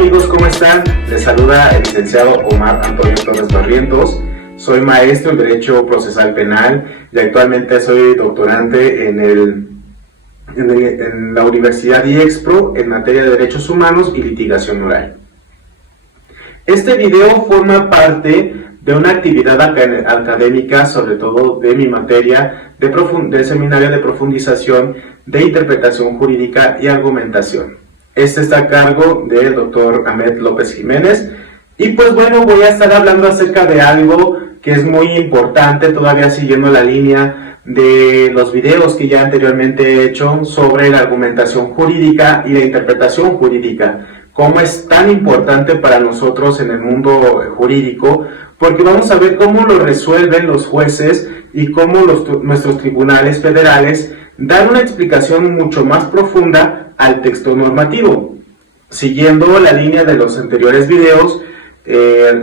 Amigos, ¿cómo están? Les saluda el licenciado Omar Antonio Torres Barrientos. Soy maestro en Derecho Procesal Penal y actualmente soy doctorante en la Universidad IEXPRO en materia de Derechos Humanos y Litigación Oral. Este video forma parte de una actividad académica, sobre todo de mi materia del seminario de profundización de interpretación jurídica y argumentación. Este está a cargo del doctor Ahmed López Jiménez. Y pues bueno, voy a estar hablando acerca de algo que es muy importante, todavía siguiendo la línea de los videos que ya anteriormente he hecho sobre la argumentación jurídica y la interpretación jurídica. Cómo es tan importante para nosotros en el mundo jurídico, porque vamos a ver cómo lo resuelven los jueces y cómo nuestros tribunales federales dan una explicación mucho más profunda al texto normativo. Siguiendo la línea de los anteriores videos,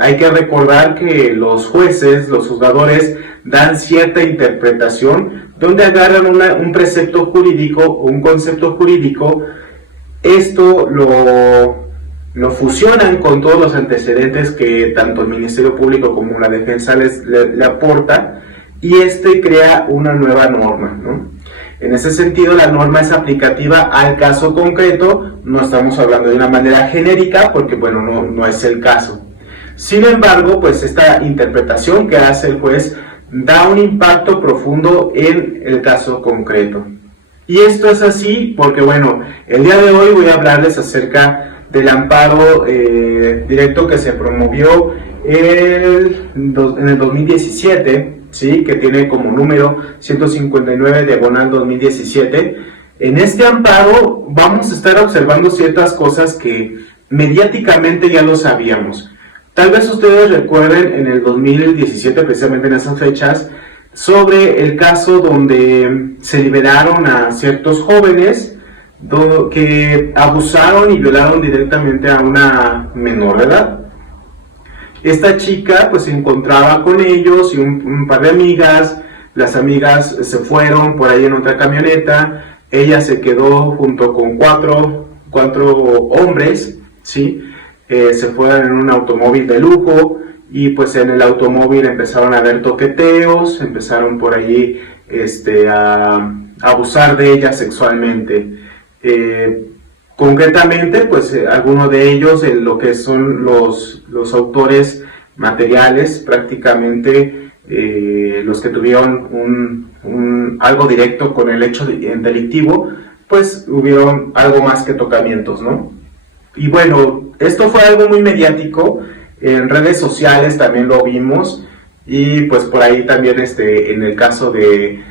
hay que recordar que los jueces, los juzgadores, dan cierta interpretación donde agarran un precepto jurídico o un concepto jurídico. Esto lo fusionan con todos los antecedentes que tanto el Ministerio Público como la defensa le aporta, y crea una nueva norma, ¿no? En ese sentido, la norma es aplicativa al caso concreto. No estamos hablando de una manera genérica porque, bueno, no es el caso. Sin embargo, pues esta interpretación que hace el juez da un impacto profundo en el caso concreto. Y esto es así porque, bueno, el día de hoy voy a hablarles acerca del amparo directo que se promovió en el 2017, ¿sí? Que tiene como número 159/2017. En este amparo vamos a estar observando ciertas cosas que mediáticamente ya lo sabíamos. Tal vez ustedes recuerden en el 2017, precisamente en esas fechas, sobre el caso donde se liberaron a ciertos jóvenes que abusaron y violaron directamente a una menor de edad. Esta chica pues se encontraba con ellos y un par de amigas. Las amigas se fueron por ahí en otra camioneta. Ella se quedó junto con cuatro hombres, ¿sí? Se fueron en un automóvil de lujo y pues en el automóvil empezaron a haber toqueteos, empezaron por ahí a abusar de ella sexualmente. Concretamente, pues algunos de ellos, lo que son los autores materiales, prácticamente los que tuvieron algo directo con el hecho delictivo, pues hubieron algo más que tocamientos, ¿no? Y bueno, esto fue algo muy mediático, en redes sociales también lo vimos, y pues por ahí también en el caso de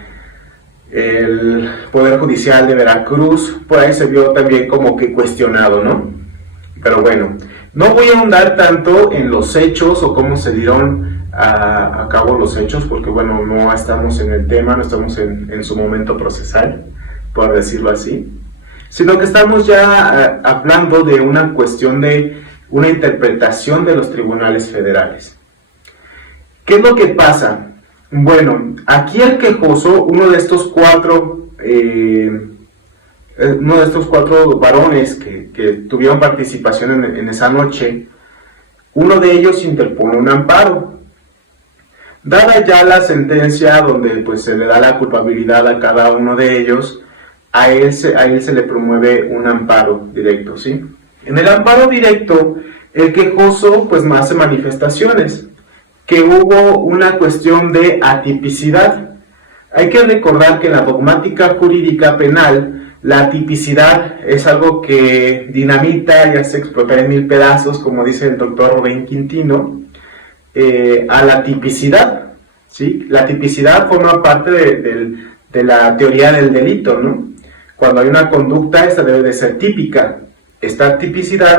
el Poder Judicial de Veracruz, por ahí se vio también como que cuestionado, ¿no? Pero bueno, no voy a ahondar tanto en los hechos o cómo se dieron a cabo los hechos, porque bueno, no estamos en el tema, no estamos en su momento procesal, por decirlo así, sino que estamos ya hablando de una cuestión de una interpretación de los tribunales federales. ¿Qué es lo que pasa? Bueno, aquí el quejoso, uno de estos cuatro varones que tuvieron participación en esa noche, uno de ellos interpone un amparo. Dada ya la sentencia donde pues se le da la culpabilidad a cada uno de ellos, a él se le promueve un amparo directo, ¿sí? En el amparo directo, el quejoso pues hace manifestaciones, que hubo una cuestión de atipicidad. Hay que recordar que en la dogmática jurídica penal, la atipicidad es algo que dinamita y hace explotar en mil pedazos, como dice el doctor Rubén Quintino, a la tipicidad, ¿sí? La tipicidad forma parte de la teoría del delito, ¿no? Cuando hay una conducta, esta debe de ser típica. Esta tipicidad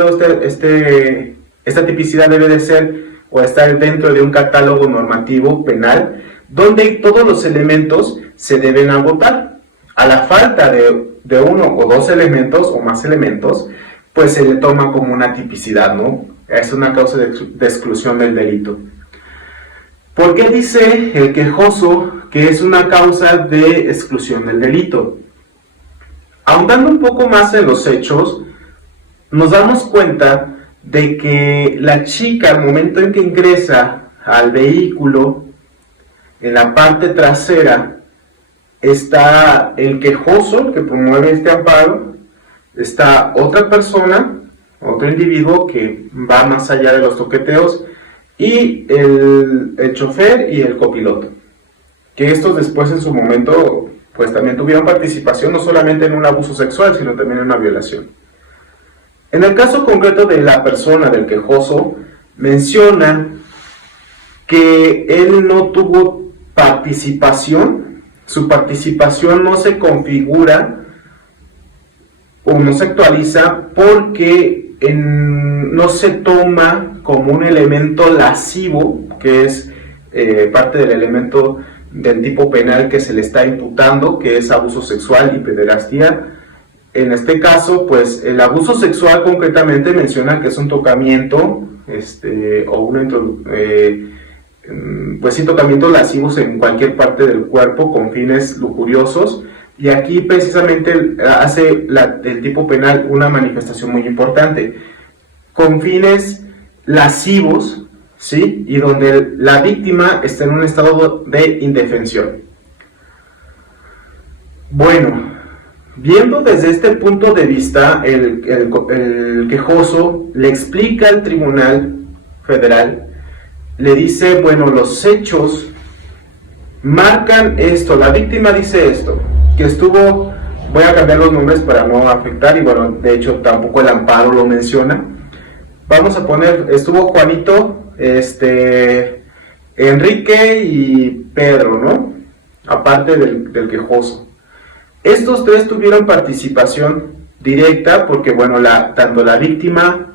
debe de ser o estar dentro de un catálogo normativo penal donde todos los elementos se deben agotar. A la falta de uno o dos elementos o más elementos, pues se le toma como una tipicidad, ¿no? Es una causa de exclusión del delito. ¿Por qué dice el quejoso que es una causa de exclusión del delito? Ahondando un poco más en los hechos, nos damos cuenta de que la chica, al momento en que ingresa al vehículo, en la parte trasera está el quejoso, el que promueve este amparo, está otra persona, otro individuo que va más allá de los toqueteos, y el chofer y el copiloto, que estos después en su momento pues también tuvieron participación no solamente en un abuso sexual, sino también en una violación. En el caso concreto de la persona, del quejoso, menciona que él no tuvo participación, su participación no se configura o no se actualiza porque no se toma como un elemento lascivo, que es parte del elemento del tipo penal que se le está imputando, que es abuso sexual y pederastía. En este caso, pues el abuso sexual concretamente menciona que es un tocamiento, o pues sí, tocamientos lascivos en cualquier parte del cuerpo con fines lujuriosos, y aquí precisamente hace el tipo penal una manifestación muy importante, con fines lascivos, ¿sí? Y donde la víctima está en un estado de indefensión. Bueno, viendo desde este punto de vista, el quejoso le explica al Tribunal Federal, le dice, bueno, los hechos marcan esto, la víctima dice esto, que estuvo, voy a cambiar los nombres para no afectar, y bueno, de hecho tampoco el amparo lo menciona, vamos a poner, estuvo Juanito, Enrique y Pedro, ¿no? Aparte del quejoso. Estos tres tuvieron participación directa porque, bueno, tanto la víctima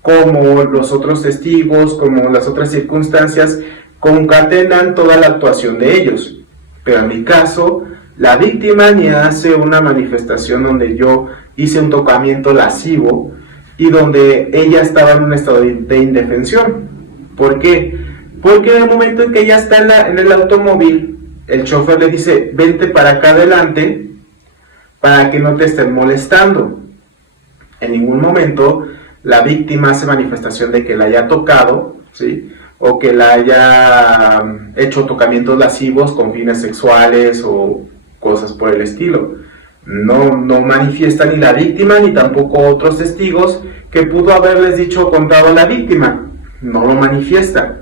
como los otros testigos, como las otras circunstancias, concatenan toda la actuación de ellos. Pero en mi caso, la víctima ni hace una manifestación donde yo hice un tocamiento lascivo y donde ella estaba en un estado de indefensión. ¿Por qué? Porque en el momento en que ella está en el automóvil, el chofer le dice, vente para acá adelante para que no te estén molestando. En ningún momento la víctima hace manifestación de que la haya tocado, ¿sí? O que la haya hecho tocamientos lascivos con fines sexuales o cosas por el estilo. No manifiesta ni la víctima ni tampoco otros testigos que pudo haberles dicho o contado a la víctima. No lo manifiesta.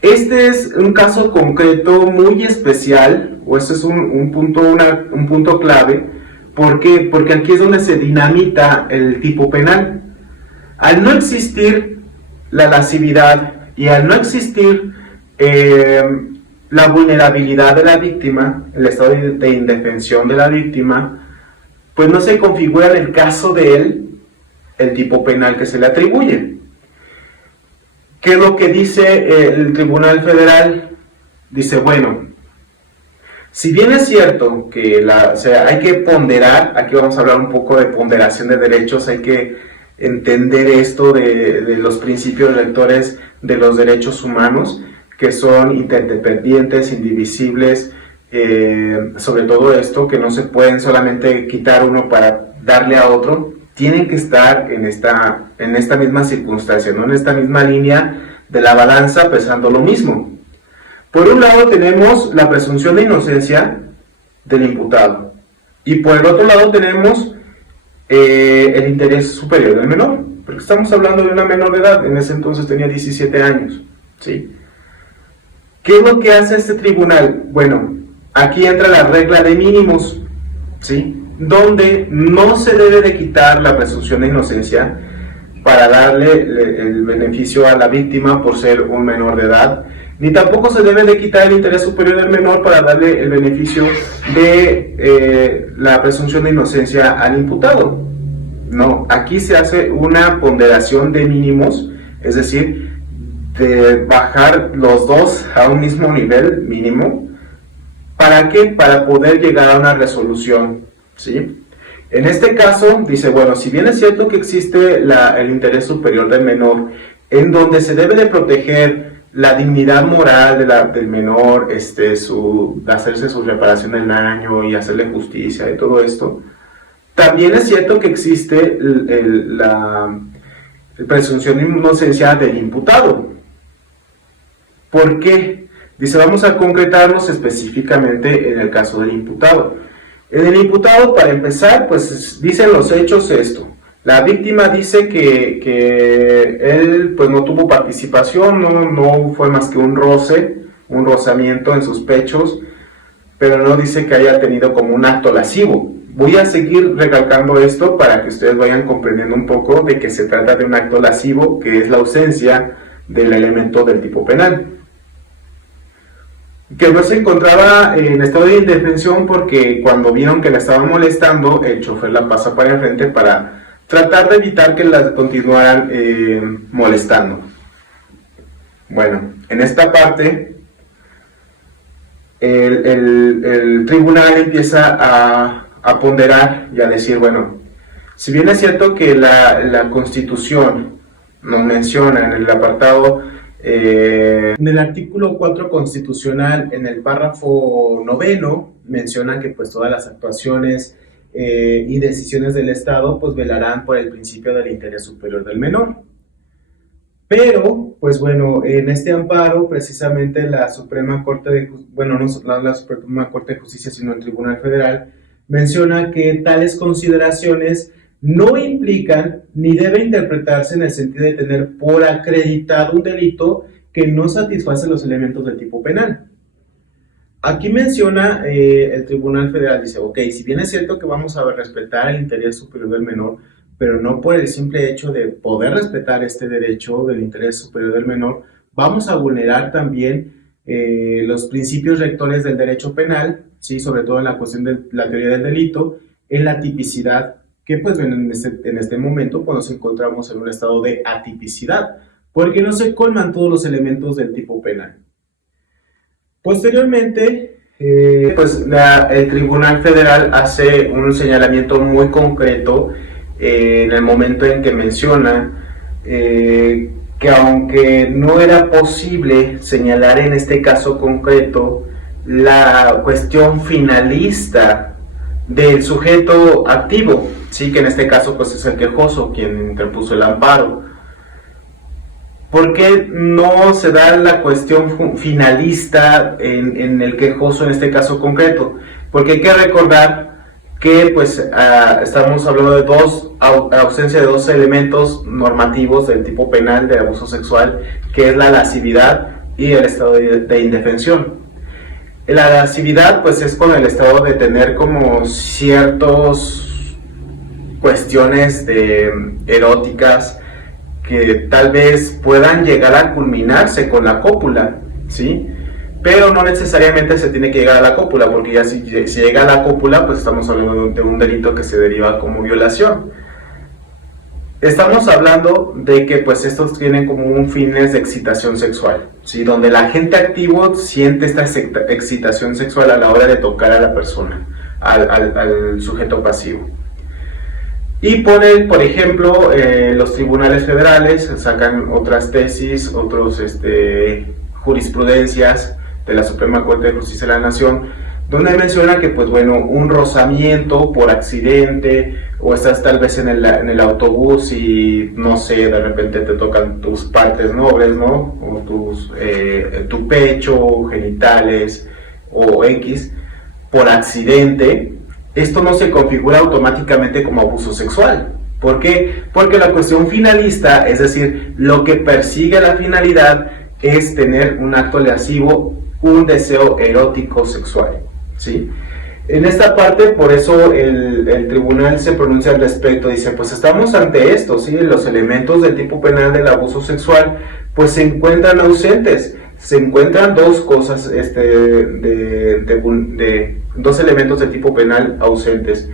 Este es un caso concreto muy especial, o este es un punto clave. ¿Por qué? Porque aquí es donde se dinamita el tipo penal. Al no existir la lascividad y al no existir la vulnerabilidad de la víctima, el estado de indefensión de la víctima, pues no se configura en el caso de él el tipo penal que se le atribuye. ¿Qué es lo que dice el Tribunal Federal? Dice, bueno, si bien es cierto que hay que ponderar, aquí vamos a hablar un poco de ponderación de derechos, hay que entender esto de los principios rectores de los derechos humanos, que son interdependientes, indivisibles, sobre todo esto, que no se pueden solamente quitar uno para darle a otro, tienen que estar en esta misma circunstancia, ¿no? En esta misma línea de la balanza, pesando lo mismo. Por un lado tenemos la presunción de inocencia del imputado, y por el otro lado tenemos el interés superior del menor, porque estamos hablando de una menor de edad, en ese entonces tenía 17 años, ¿sí? ¿Qué es lo que hace este tribunal? Bueno, aquí entra la regla de mínimos, ¿sí? Donde no se debe de quitar la presunción de inocencia para darle el beneficio a la víctima por ser un menor de edad, ni tampoco se debe de quitar el interés superior del menor para darle el beneficio de la presunción de inocencia al imputado. No, aquí se hace una ponderación de mínimos, es decir, de bajar los dos a un mismo nivel mínimo. ¿Para qué? Para poder llegar a una resolución, ¿sí? En este caso, dice, bueno, si bien es cierto que existe el interés superior del menor, en donde se debe de proteger la dignidad moral del menor, hacerse su reparación del daño y hacerle justicia y todo esto, también es cierto que existe presunción de inocencia del imputado. ¿Por qué? Dice, vamos a concretarnos específicamente en el caso del imputado. En el imputado, para empezar, pues dicen los hechos esto. La víctima dice que él pues no tuvo participación, no fue más que un rozamiento en sus pechos, pero no dice que haya tenido como un acto lascivo. Voy a seguir recalcando esto para que ustedes vayan comprendiendo un poco de que se trata de un acto lascivo, que es la ausencia del elemento del tipo penal. Que no se encontraba en estado de indefensión porque cuando vieron que la estaban molestando, el chofer la pasa para enfrente para tratar de evitar que la continuaran molestando. Bueno, en esta parte el tribunal empieza a ponderar y a decir, bueno, si bien es cierto que la Constitución nos menciona en el apartado, en el artículo 4 constitucional, en el párrafo 9, menciona que pues todas las actuaciones y decisiones del Estado pues velarán por el principio del interés superior del menor. Pero, pues bueno, en este amparo, precisamente la Suprema Corte de no la Suprema Corte de Justicia, sino el Tribunal Federal, menciona que tales consideraciones no implican ni debe interpretarse en el sentido de tener por acreditado un delito que no satisface los elementos del tipo penal. Aquí menciona el Tribunal Federal, dice, ok, si bien es cierto que vamos a respetar el interés superior del menor, pero no por el simple hecho de poder respetar este derecho del interés superior del menor, vamos a vulnerar también los principios rectores del derecho penal, ¿sí? Sobre todo en la cuestión de la teoría del delito, en la tipicidad, que pues en este momento pues, nos encontramos en un estado de atipicidad, porque no se colman todos los elementos del tipo penal. Posteriormente, el Tribunal Federal hace un señalamiento muy concreto en el momento en que menciona que aunque no era posible señalar en este caso concreto la cuestión finalista del sujeto activo, sí, que en este caso pues es el quejoso quien interpuso el amparo. ¿Por qué no se da la cuestión finalista en el quejoso en este caso concreto? Porque hay que recordar que pues estamos hablando de ausencia de dos elementos normativos del tipo penal de abuso sexual, que es la lascividad y el estado de indefensión. La lascividad pues es con el estado de tener como ciertas cuestiones eróticas que tal vez puedan llegar a culminarse con la cópula, ¿sí? Pero no necesariamente se tiene que llegar a la cópula, porque ya si llega a la cópula, pues estamos hablando de un delito que se deriva como violación. Estamos hablando de que pues estos tienen como un fines de excitación sexual, ¿sí? Donde el agente activo siente esta excitación sexual a la hora de tocar a la persona, al sujeto pasivo. Y por ejemplo, los tribunales federales sacan otras tesis, otros jurisprudencias de la Suprema Corte de Justicia de la Nación, donde menciona que, pues bueno, un rozamiento por accidente, o estás tal vez en el autobús y, no sé, de repente te tocan tus partes nobles, ¿no? O tu pecho, genitales, o X, por accidente. Esto no se configura automáticamente como abuso sexual. ¿Por qué? Porque la cuestión finalista, es decir, lo que persigue la finalidad es tener un acto lascivo, un deseo erótico sexual, ¿sí? En esta parte, por eso el tribunal se pronuncia al respecto, dice, pues estamos ante esto, ¿sí? Los elementos del tipo penal del abuso sexual, pues se encuentran ausentes. Se encuentran dos cosas, dos elementos de tipo penal ausentes.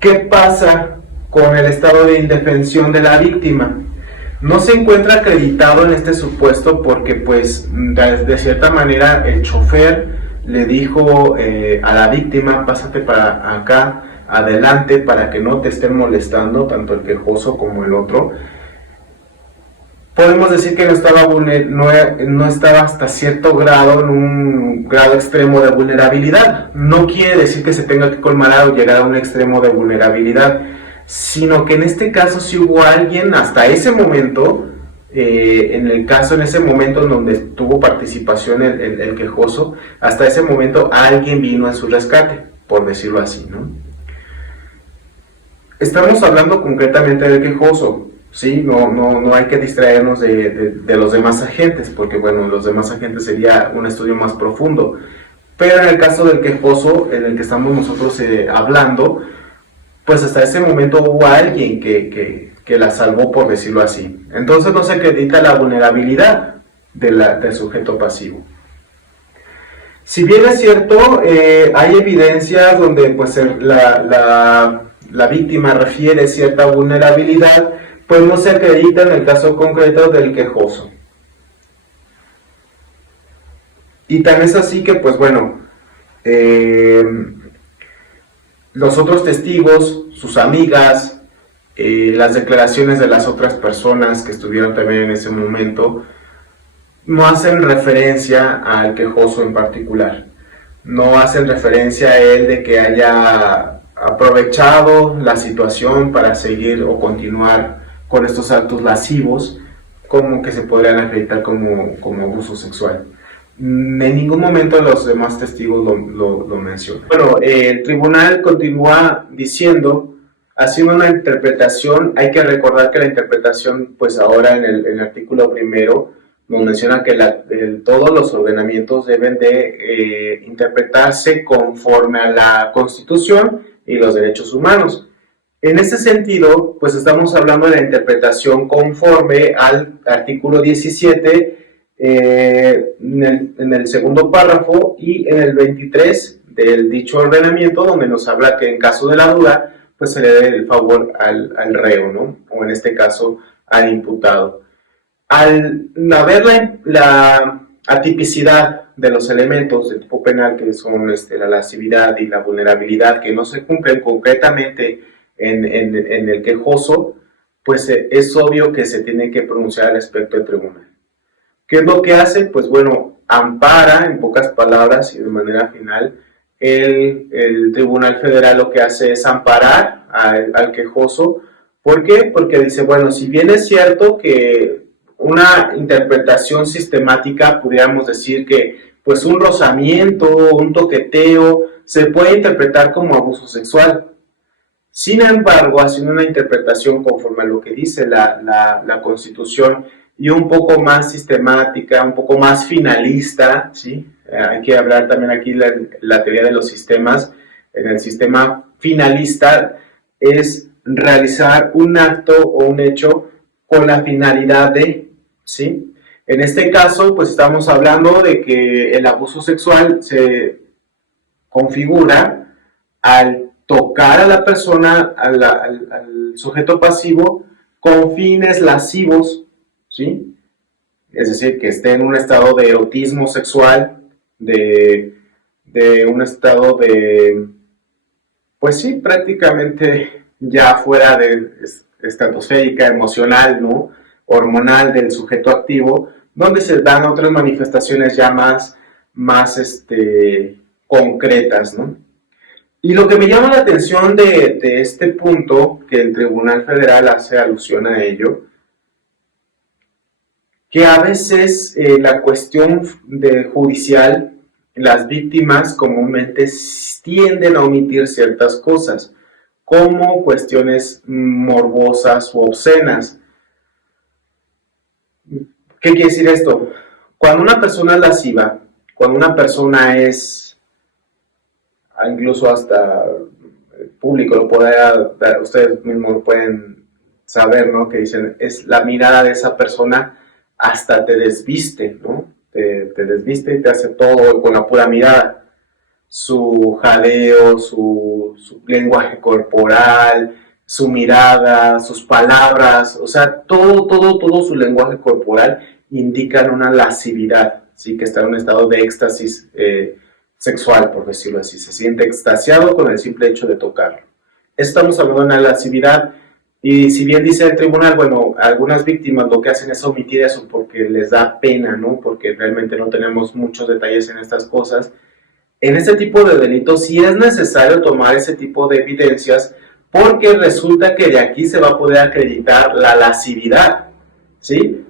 ¿Qué pasa con el estado de indefensión de la víctima? No se encuentra acreditado en este supuesto porque, pues, de cierta manera, el chofer le dijo a la víctima, pásate para acá, adelante, para que no te estén molestando, tanto el quejoso como el otro. Podemos decir que no estaba hasta cierto grado, en un grado extremo de vulnerabilidad. No quiere decir que se tenga que colmar o llegar a un extremo de vulnerabilidad. sino que en este caso sí hubo alguien hasta ese momento, en ese momento en donde tuvo participación el quejoso, hasta ese momento alguien vino a su rescate, por decirlo así, ¿no? Estamos hablando concretamente del quejoso, ¿sí? No hay que distraernos de los demás agentes, porque bueno, los demás agentes sería un estudio más profundo, pero en el caso del quejoso, en el que estamos nosotros hablando, pues hasta ese momento hubo alguien que la salvó, por decirlo así. Entonces no se acredita la vulnerabilidad del sujeto pasivo. Si bien es cierto, hay evidencias donde pues, la víctima refiere cierta vulnerabilidad, pues no se acredita en el caso concreto del quejoso. Y tan es así que, pues bueno, los otros testigos, sus amigas, las declaraciones de las otras personas que estuvieron también en ese momento, no hacen referencia al quejoso en particular. No hacen referencia a él de que haya aprovechado la situación para seguir o continuar con estos actos lascivos, como que se podrían acreditar como abuso sexual. En ningún momento los demás testigos lo mencionan. Bueno, el tribunal continúa diciendo, haciendo una interpretación. Hay que recordar que la interpretación, pues ahora en el artículo primero, nos menciona que todos los ordenamientos deben de interpretarse conforme a la Constitución y los derechos humanos. En ese sentido, pues estamos hablando de la interpretación conforme al artículo 17, en el segundo párrafo, y en el 23 del dicho ordenamiento, donde nos habla que en caso de la duda, pues se le dé el favor al reo, ¿no? O en este caso, al imputado. Al haber la atipicidad de los elementos del tipo penal, que son la lascividad y la vulnerabilidad, que no se cumplen concretamente en el quejoso, pues es obvio que se tiene que pronunciar al respecto el tribunal. ¿Qué es lo que hace? Pues bueno, ampara, en pocas palabras y de manera final, el Tribunal Federal lo que hace es amparar al quejoso. ¿Por qué? Porque dice, bueno, si bien es cierto que una interpretación sistemática, pudiéramos decir que pues un rozamiento, un toqueteo, se puede interpretar como abuso sexual. Sin embargo, haciendo una interpretación conforme a lo que dice la Constitución y un poco más sistemática, un poco más finalista, ¿sí? Hay que hablar también aquí la teoría de los sistemas. En el sistema finalista es realizar un acto o un hecho con la finalidad de, ¿sí? En este caso, pues estamos hablando de que el abuso sexual se configura al tocar a la persona, al sujeto pasivo, con fines lascivos, ¿sí? Es decir, que esté en un estado de erotismo sexual, de un estado de, pues sí, prácticamente ya fuera de estratosférica, emocional, ¿no? Hormonal del sujeto activo, donde se dan otras manifestaciones ya más concretas, ¿no? Y lo que me llama la atención de este punto, que el Tribunal Federal hace alusión a ello, que a veces la cuestión judicial, las víctimas comúnmente tienden a omitir ciertas cosas, como cuestiones morbosas u obscenas. ¿Qué quiere decir esto? Cuando una persona es lasciva, cuando una persona es, incluso hasta el público lo podrá, ustedes mismos lo pueden saber, ¿no? Que dicen, es la mirada de esa persona, hasta te desviste, ¿no? Te desviste y te hace todo con la pura mirada. Su jadeo, su lenguaje corporal, su mirada, sus palabras, o sea, todo su lenguaje corporal indican una lascividad, ¿sí? Que está en un estado de éxtasis sexual, por decirlo así. Se siente extasiado con el simple hecho de tocarlo. Estamos hablando de una lascividad. Y si bien dice el tribunal, bueno, algunas víctimas lo que hacen es omitir eso porque les da pena, ¿no? Porque realmente no tenemos muchos detalles en estas cosas. En este tipo de delitos sí es necesario tomar ese tipo de evidencias porque resulta que de aquí se va a poder acreditar la lascividad, ¿sí?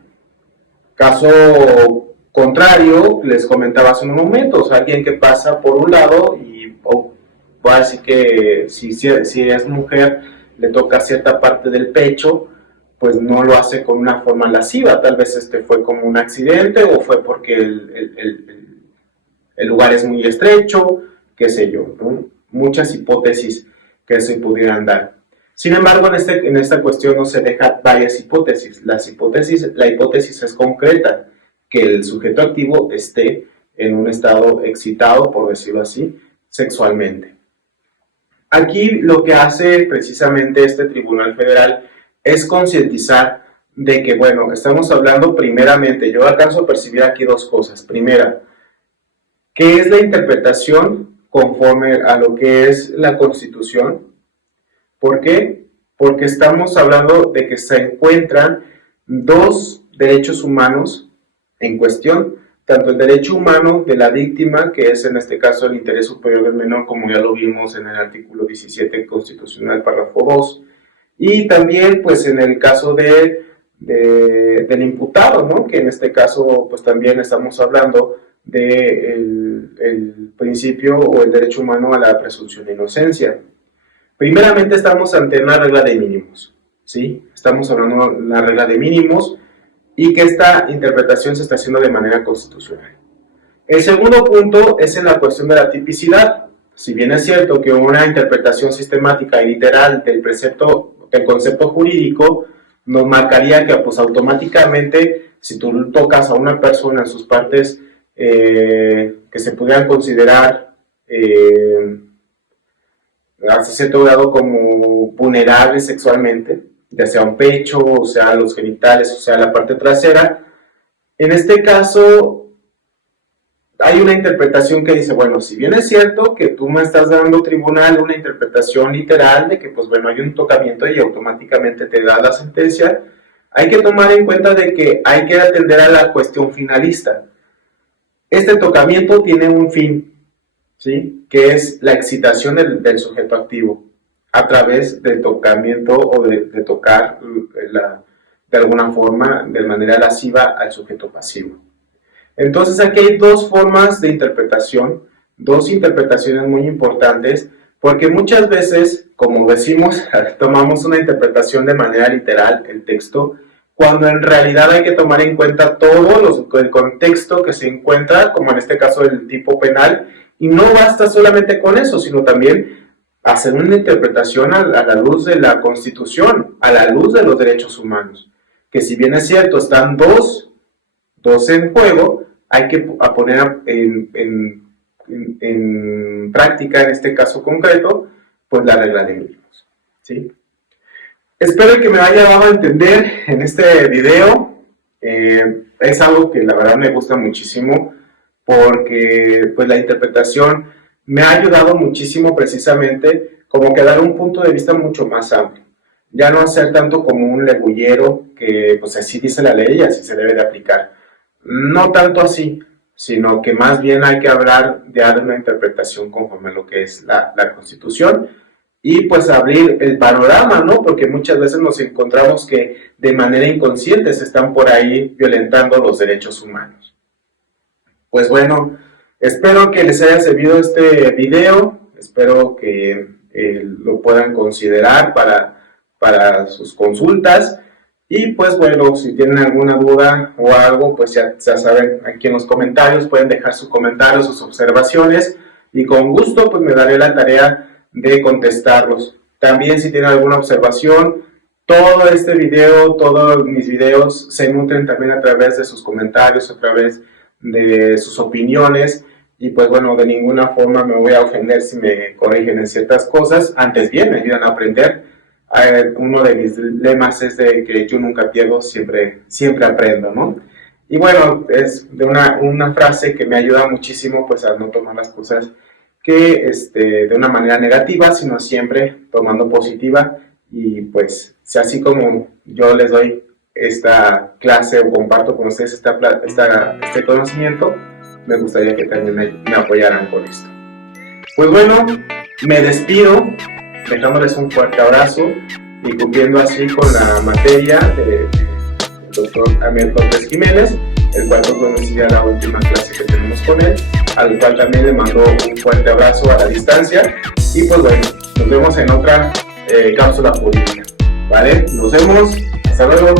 Caso contrario, les comentaba hace unos momentos, alguien que pasa por un lado y voy a decir que si es mujer, le toca cierta parte del pecho, pues no lo hace con una forma lasciva, tal vez fue como un accidente o fue porque el lugar es muy estrecho, qué sé yo, ¿no? Muchas hipótesis que se pudieran dar. Sin embargo, en esta cuestión no se deja varias hipótesis. La hipótesis es concreta, que el sujeto activo esté en un estado excitado, por decirlo así, sexualmente. Aquí lo que hace precisamente este Tribunal Federal es concientizar de que, bueno, estamos hablando primeramente, yo alcanzo a percibir aquí dos cosas. Primera, ¿qué es la interpretación conforme a lo que es la Constitución? ¿Por qué? Porque estamos hablando de que se encuentran dos derechos humanos en cuestión, tanto el derecho humano de la víctima, que es en este caso el interés superior del menor, como ya lo vimos en el artículo 17 constitucional, párrafo 2, y también pues en el caso del imputado, ¿no? Que en este caso pues también estamos hablando del principio o el derecho humano a la presunción de inocencia. Primeramente estamos ante una regla de mínimos, ¿sí? Estamos hablando de una regla de mínimos y que esta interpretación se está haciendo de manera constitucional. El segundo punto es en la cuestión de la tipicidad. Si bien es cierto que una interpretación sistemática y literal del concepto jurídico nos marcaría que pues automáticamente si tú tocas a una persona en sus partes que se pudieran considerar hasta cierto grado como vulnerables sexualmente, ya sea un pecho, o sea los genitales, o sea la parte trasera. En este caso, hay una interpretación que dice, bueno, si bien es cierto que tú me estás dando, tribunal, una interpretación literal de que, pues bueno, hay un tocamiento y automáticamente te da la sentencia, hay que tomar en cuenta de que hay que atender a la cuestión finalista. Este tocamiento tiene un fin, ¿sí? Que es la excitación del sujeto activo a través del tocamiento o de tocar de alguna forma, de manera lasciva al sujeto pasivo. Entonces aquí hay dos formas de interpretación, dos interpretaciones muy importantes, porque muchas veces, como decimos, tomamos una interpretación de manera literal, el texto, cuando en realidad hay que tomar en cuenta todo el contexto que se encuentra, como en este caso el tipo penal, y no basta solamente con eso, sino también hacer una interpretación a la luz de la Constitución, a la luz de los derechos humanos, que si bien es cierto, están dos en juego, hay que poner en práctica, en este caso concreto, pues la regla de mínimos, ¿sí? Espero que me haya dado a entender en este video. Es algo que la verdad me gusta muchísimo porque pues la interpretación me ha ayudado muchísimo precisamente como que dar un punto de vista mucho más amplio. Ya no ser tanto como un legullero que pues así dice la ley y así se debe de aplicar. No tanto así, sino que más bien hay que hablar de dar una interpretación conforme a lo que es la Constitución y pues abrir el panorama, ¿no? Porque muchas veces nos encontramos que de manera inconsciente se están por ahí violentando los derechos humanos. Pues bueno, espero que les haya servido este video, espero que lo puedan considerar para sus consultas. Y pues bueno, si tienen alguna duda o algo, pues ya saben, aquí en los comentarios pueden dejar sus comentarios, sus observaciones y con gusto pues me daré la tarea de contestarlos. También si tienen alguna observación, todo este video, todos mis videos se nutren también a través de sus comentarios, a través de sus opiniones y pues bueno, de ninguna forma me voy a ofender si me corrigen en ciertas cosas, antes bien me ayudan a aprender. Uno de mis lemas es de que yo nunca pierdo, siempre aprendo, ¿no? Y bueno, es de una frase que me ayuda muchísimo pues a no tomar las cosas que de una manera negativa, sino siempre tomando positiva y pues si así como yo les doy esta clase o comparto con ustedes este conocimiento, me gustaría que también me apoyaran con esto. Pues bueno, me despido. dejándoles un fuerte abrazo y cumpliendo así con la materia del doctor Amir Torres Jiménez, el cual pues, bueno, es ya la última clase que tenemos con él, al cual también le mando un fuerte abrazo a la distancia y pues bueno, nos vemos en otra cápsula política, ¿vale? Nos vemos, hasta luego.